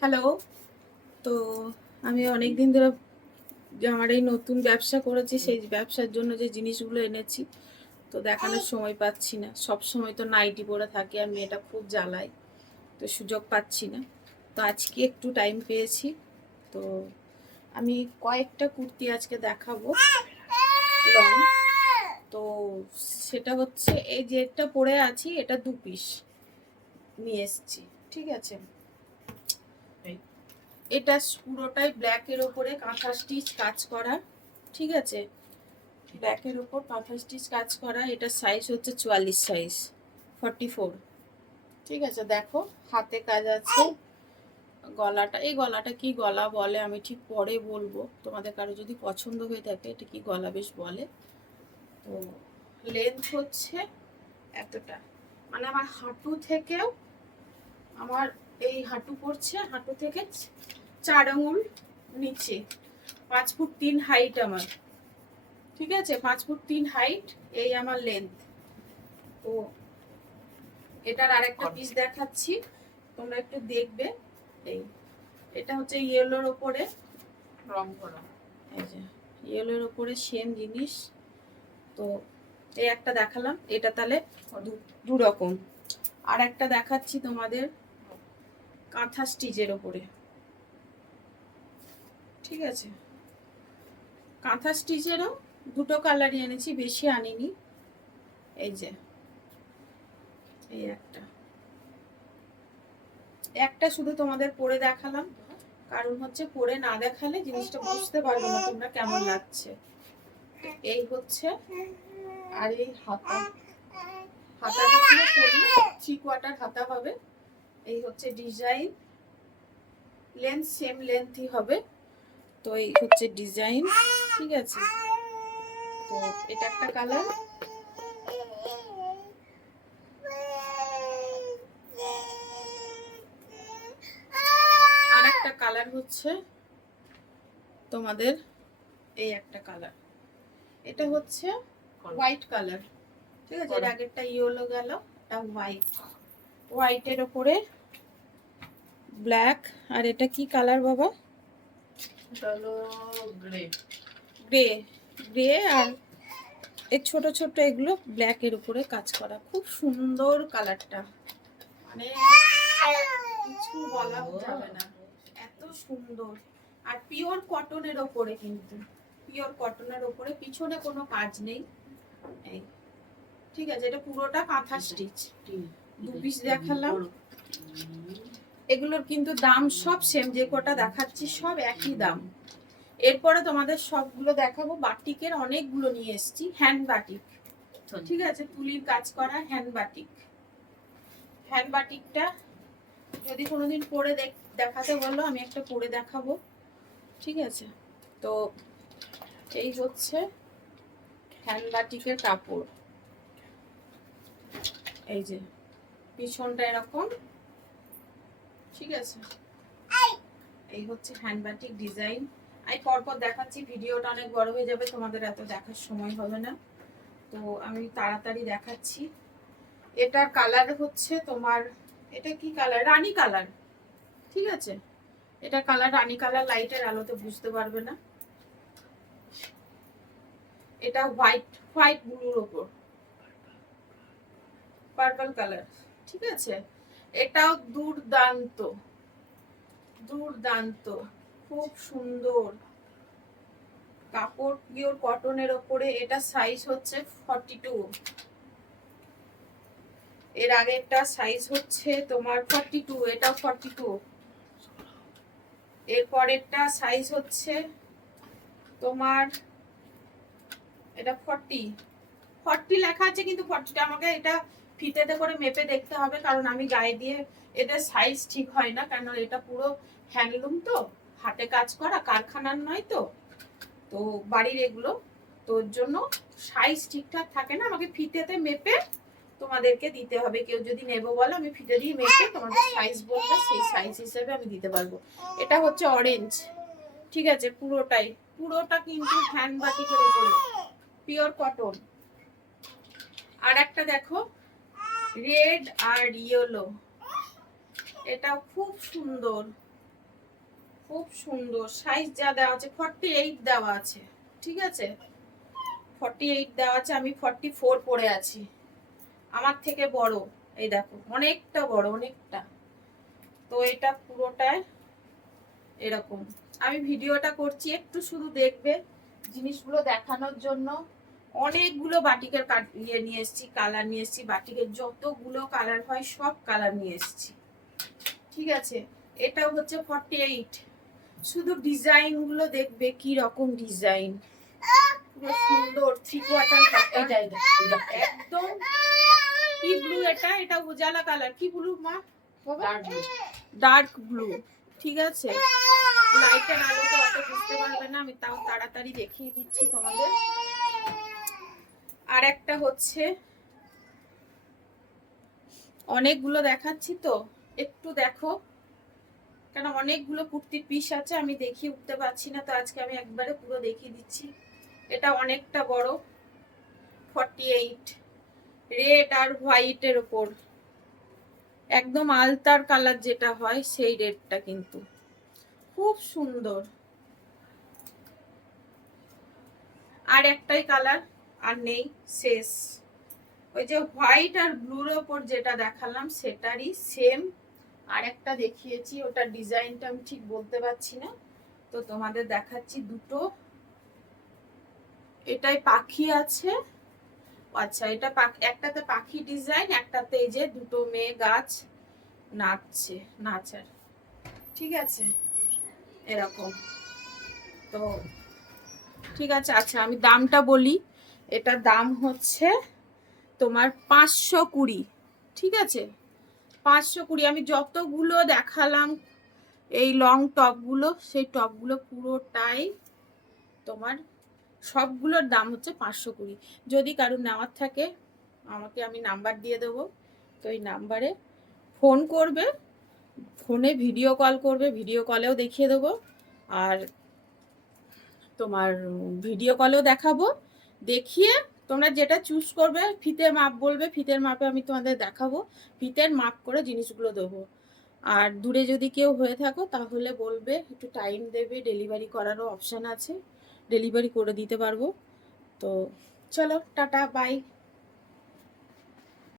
Hello. তো আমি অনেক দিন ধরে যে আমার এই নতুন ব্যবসা করেছি, সেই ব্যবসার জন্য যে জিনিসগুলো এনেছি তো দেখানোর সময় পাচ্ছি না। সব সময় তো নাইটি পরে থাকি, আমি এটা খুব জ্বালাই, তো সুযোগ পাচ্ছি না। তো আজকে একটু টাইম পেয়েছি, তো আমি কয়েকটা কুর্তি আজকে দেখাবো লং। তো সেটা হচ্ছে এই যেটা পরে আছি, এটা 2 পিস নিয়ে এসছি, ঠিক আছে। এটা পুরোটাই ব্ল্যাকের ওপরে কাঁথা স্টিচ কাজ করা, ঠিক আছে। ব্ল্যাকের ওপর কাঁথা স্টিচ কাজ করা। এটা সাইজ হচ্ছে 44 সাইজ, 44, ঠিক আছে। দেখো হাতে কাজ আছে। গলাটা, এই গলাটা কি গলা বলে আমি ঠিক পরে বলবো, তোমাদের কারো যদি পছন্দ হয়ে থাকে এটা কি গলা বেশ বলে। তো লেন্থ হচ্ছে এতটা, মানে আমার হাঁটু থেকেও, আমার এই হাঁটু পড়ছে, হাঁটু থেকে 4 আঙুল নিচে। 5 ফুট 3 হাইট আমার, ঠিক আছে। 5 ফুট 3 হাইট, এই আমার লেন্থ। তো এটার আরেকটা পিস দেখাচ্ছি, তোমরা একটু দেখবে। এই এটা হচ্ছে ইয়েলোর ওপরে রং করা, এই যে ইয়েলোর ওপরে সেম জিনিস। তো এই একটা দেখালাম, এটা তাহলে দু রকম। আর একটা দেখাচ্ছি তোমাদের কাঁথা স্টিচের ওপরে, ঠিক আছে। কাঁথা স্টিচেরও দুটো কালারই এনেছি, বেশি আনিনি। এই যে এই একটা শুধু তোমাদের পরে দেখালাম, কারণ হচ্ছে পরে না দেখালে জিনিসটা বুঝতে পারবে না তোমরা কেমন লাগছে। এই হচ্ছে, আর এই হাতাটা পুরো পরলে 3/4 হাতা হবে। এই হচ্ছে ডিজাইন, লেন্থ সেম লেন্থই হবে। তো এই হচ্ছে ডিজাইন, ঠিক আছে। তো এটা একটা কালার। আর একটা কালার হচ্ছে তোমাদের এই একটা কালার, এটা হচ্ছে হোয়াইট কালার, ঠিক আছে। এর আগেরটা ইয়েলো গেল, এটা হোয়াইট, হোয়াইটের ওপরে ব্ল্যাক। আর এটা কি কালার বাবা? Grey, grey, grey. আর এই ছোট ছোট এগুলো ব্ল্যাকের উপরে কাজ করা, খুব সুন্দর কালারটা, মানে কিছু বলা যাবে না, এত সুন্দর। আর পিওর কটনের ওপরে, কিন্তু পিওর কটনের ওপরে, পিছনে কোনো কাজ নেই। এই, ঠিক আছে। এটা পুরোটা কাঁথা স্টিচ। 2 পিস দেখালাম। এগুলোর কিন্তু দাম সব সেম, যে কটা দেখাচ্ছি সব একই দাম। এরপরে তোমাদের সবগুলো দেখাবো বাটিকের, অনেকগুলো নিয়ে এসেছি। হ্যান্ড বাটিক, ঠিক আছে, তুলির কাজ করা হ্যান্ড বাটিক। হ্যান্ড বাটিকটা যদি কোনোদিন পরে দেখাতে বলো, আমি একটা পরে দেখাবো, ঠিক আছে। তো এই হচ্ছে হ্যান্ড বাটিকের কাপড়, এই যে পিছনটা এরকম, ঠিক আছে। এই হচ্ছে হ্যান্ড বাটিক ডিজাইন। আমি পরপর দেখাচ্ছি, ভিডিওটা অনেক বড় হয়ে যাবে, তোমাদের এত দেখার সময় হবে না, তো আমি তাড়াতাড়ি দেখাচ্ছি। এটার কালার হচ্ছে তোমার, এটা কি কালার? রানী কালার, ঠিক আছে। এটা কালার রানী কালার, লাইটের আলোতে বুঝতে পারবে না। এটা হোয়াইট, হোয়াইট ব্লুর উপর পার্পল কালার, ঠিক আছে। এটাও দুর্দান্ত, দুর্দান্ত, খুব সুন্দর কাপড়, পিওর কটনের ওপরে। এটা সাইজ হচ্ছে 42, এর আগেরটা সাইজ হচ্ছে তোমার 42, এটাও 42। এরপরেরটা সাইজ হচ্ছে তোমার, এটা 40 লেখা আছে, কিন্তু 40টা আমাকে এটা ফিতেতে করে মেপে দেখতে হবে, কারণ আমি গায়ে দিয়ে এদের সাইজ ঠিক হয় না, কারণ এটা পুরো হ্যান্ডলুম, তো হাতে কাজ করা, কারখানার নয়, তো তো বাড়ির এগুলো, তোর জন্য সাইজ ঠিকঠাক থাকে না, আমাকে ফিতেতে মেপে তোমাদেরকে দিতে হবে। কেউ যদি নেবো বলো, আমি ফিতে দিয়ে মেপে তোমাদের সাইজ বলবে, সেই সাইজ হিসেবে আমি দিতে পারবো। এটা হচ্ছে অরেঞ্জ, ঠিক আছে। পুরোটাই, পুরোটা কিন্তু হ্যান্ড বাটিকের উপরে, পিওর কটন। আর একটা দেখো রেড আর ইয়েলো, এটাও খুব সুন্দর, খুব সুন্দর সাইজ যা দেওয়া আছে 48 দেওয়া আছে, ঠিক আছে 48 দেওয়া আছে, আমি 44 পরে আছি, আমার থেকে বড়, এই দেখো অনেকটা বড় অনেকটা। তো এটা পুরোটাই এরকম। আমি ভিডিওটা করছি একটু শুধু দেখবে জিনিসগুলো দেখানোর জন্য। অনেকগুলো বাটিকের ইয়ে নিয়ে এসেছি, কালার নিয়ে এসেছি, বাটিকের যতগুলো কালার হয় সব কালার নিয়ে এসেছি, ঠিক আছে। এটাও হচ্ছে 48, শুধু ডিজাইন গুলো দেখবে কি রকম ডিজাইন, পুরো সুন্দর 3/4 হাতা, একদম কি ব্লু এটা, এটা উজালা কালার, কি ব্লু মা? ডার্ক ব্লু, ঠিক আছে। লাইটের আলোতে অত বুঝতে পারবে না, আমি তাও তাড়াতাড়ি দেখিয়ে দিচ্ছি তোমাদের। আর একটা হচ্ছে, অনেকগুলো দেখাচ্ছি তো একটু দেখো, কেন অনেকগুলো কুর্তির পিস আছে, আমি দেখিয়ে উঠতে পারছি না, তো আজকে আমি একবারে পুরো দেখিয়ে দিচ্ছি। এটা অনেকটা বড়, 48, রেড আর হোয়াইটের ওপর, একদম আলতার কালার যেটা হয় সেই রেডটা, কিন্তু খুব সুন্দর। আর একটাই কালার আর নেই, শেষ। ওই যে হোয়াইট আর ব্লুর ওপর যেটা দেখালাম সেটারই সেম আর একটা দেখিয়েছি, ওটার ডিজাইনটা আমি ঠিক বলতে পারছি না, তো তোমাদের দেখাচ্ছি দুটো। এটাই পাখি আছে, আচ্ছা এটা একটাতে পাখি ডিজাইন, একটাতে এই যে দুটো মেয়ে গাছ নাচছে, নাচার, ঠিক আছে এরকম। তো ঠিক আছে, আচ্ছা আমি দামটা বলি। এটার দাম হচ্ছে তোমার 520, ঠিক আছে 520। আমি যতগুলো দেখালাম এই লং টপগুলো, সেই টপগুলো পুরোটাই তোমার সবগুলোর দাম হচ্ছে 520। যদি কারোর নেওয়ার থাকে আমাকে আমি নাম্বার দিয়ে দেবো, তো এই নাম্বারে ফোন করবে, ফোনে ভিডিও কল করবে, ভিডিও কলেও দেখিয়ে দেবো, আর তোমার ভিডিও কলেও দেখাবো, দেখিয়ে তোমরা যেটা চুজ করবে ফিতের মাপ বলবে, ফিতের মাপে আমি তোমাদের দেখাবো, ফিতের মাপ করে জিনিসগুলো দেবো। আর দূরে যদি কেউ হয়ে থাকো তাহলে বলবে, একটু টাইম দেবে, ডেলিভারি করারও অপশান আছে, ডেলিভারি করে দিতে পারবো। তো চলো টাটা বাই।